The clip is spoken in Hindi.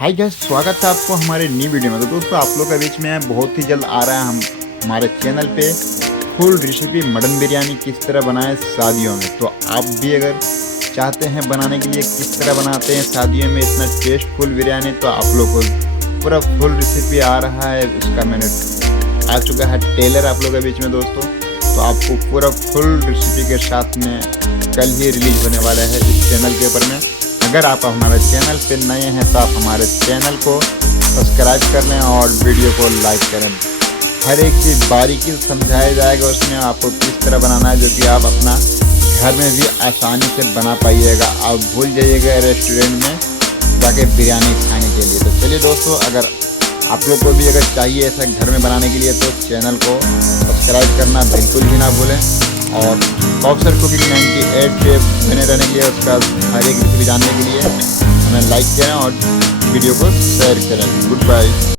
हाय गाइस, स्वागत है आपको हमारे न्यू वीडियो में। तो दोस्तों आप लोग के बीच में बहुत ही जल्द आ रहा है हमारे चैनल पे फुल रेसिपी मटन बिरयानी किस तरह बनाएं शादियों में। तो आप भी अगर चाहते हैं बनाने के लिए किस तरह बनाते हैं शादियों में इतना टेस्टफुल बिरयानी, तो आप लोग को पूरा फुल रेसिपी आ रहा है। उसका मैंने आ चुका है टेलर आप लोग के बीच में दोस्तों। तो आपको पूरा फुल रेसिपी के साथ में कल ही रिलीज होने वाला है इस चैनल के ऊपर में। अगर आप हमारे चैनल पे नए हैं तो आप हमारे चैनल को सब्सक्राइब कर लें और वीडियो को लाइक करें। हर एक चीज़ बारीकी से समझाया जाएगा उसमें, आपको किस तरह बनाना है, जो कि आप अपना घर में भी आसानी से बना पाइएगा। आप भूल जाइएगा रेस्टोरेंट में जाके बिरयानी खाने के लिए। तो चलिए दोस्तों, अगर आप लोग को भी अगर चाहिए ऐसा घर में बनाने के लिए तो चैनल को सब्सक्राइब करना बिल्कुल भी ना भूलें। और बॉक्सर कुकिंग 98 पे बने रहने के लिए, उसका हर एक रेसिपी जानने के लिए हमें लाइक करें और वीडियो को शेयर करें। Good bye.